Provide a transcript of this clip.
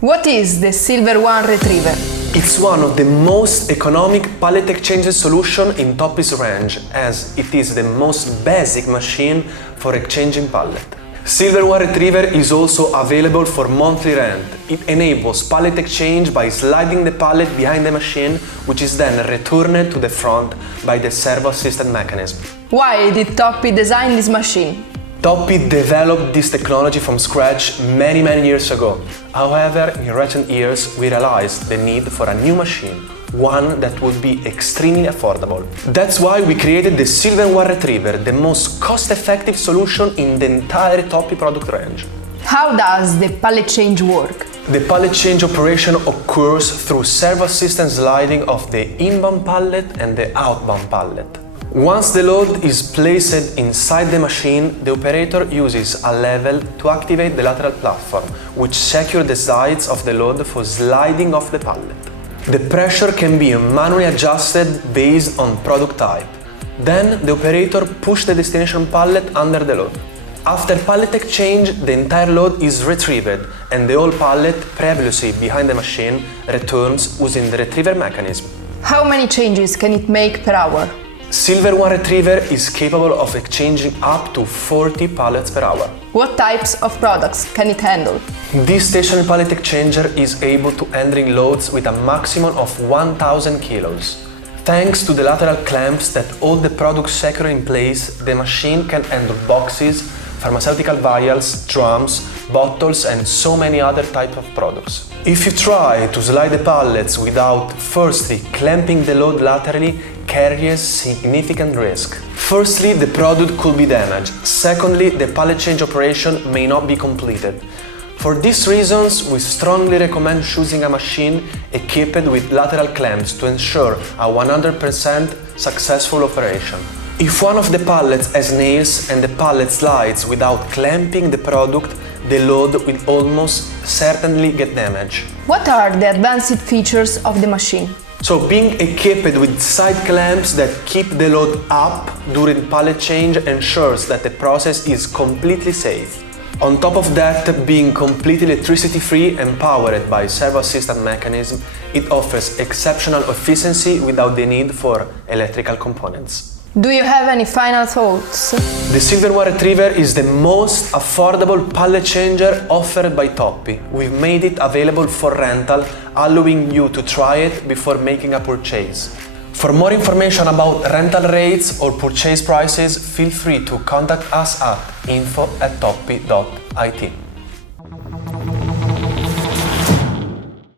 What is the Silver One Retriever? It's one of the most economic pallet exchange solution in Toppy's range, as it is the most basic machine for exchanging pallet. Silver One Retriever is also available for monthly rent. It enables pallet exchange by sliding the pallet behind the machine, which is then returned to the front by the servo-assisted mechanism. Why did Toppy design this machine? Toppy developed this technology from scratch many years ago. However, in recent years, we realized the need for a new machine, one that would be extremely affordable. That's why we created the Silver One Retriever, the most cost-effective solution in the entire Toppy product range. How does the pallet change work? The pallet change operation occurs through servo-assisted sliding of the inbound pallet and the outbound pallet. Once the load is placed inside the machine, the operator uses a level to activate the lateral platform, which secures the sides of the load for sliding off the pallet. The pressure can be manually adjusted based on product type. Then the operator pushes the destination pallet under the load. After pallet exchange, the entire load is retrieved and the whole pallet previously behind the machine returns using the retriever mechanism. How many changes can it make per hour? Silver One Retriever is capable of exchanging up to 40 pallets per hour. What types of products can it handle? This stationary pallet exchanger is able to handle loads with a maximum of 1,000 kilos. Thanks to the lateral clamps that hold the product securely in place, the machine can handle boxes, pharmaceutical vials, drums, bottles, and so many other types of products. If you try to slide the pallets without firstly clamping the load laterally, carries significant risk. Firstly, the product could be damaged. Secondly, the pallet change operation may not be completed. For these reasons, we strongly recommend choosing a machine equipped with lateral clamps to ensure a 100% successful operation. If one of the pallets has nails and the pallet slides without clamping the product, the load will almost certainly get damaged. What are the advanced features of the machine? So being equipped with side clamps that keep the load up during pallet change ensures that the process is completely safe. On top of that, being completely electricity free and powered by servo-assisted mechanism, it offers exceptional efficiency without the need for electrical components. Do you have any final thoughts? The Silver One Retriever is the most affordable pallet changer offered by Toppy. We've made it available for rental, allowing you to try it before making a purchase. For more information about rental rates or purchase prices, feel free to contact us at info@toppy.it.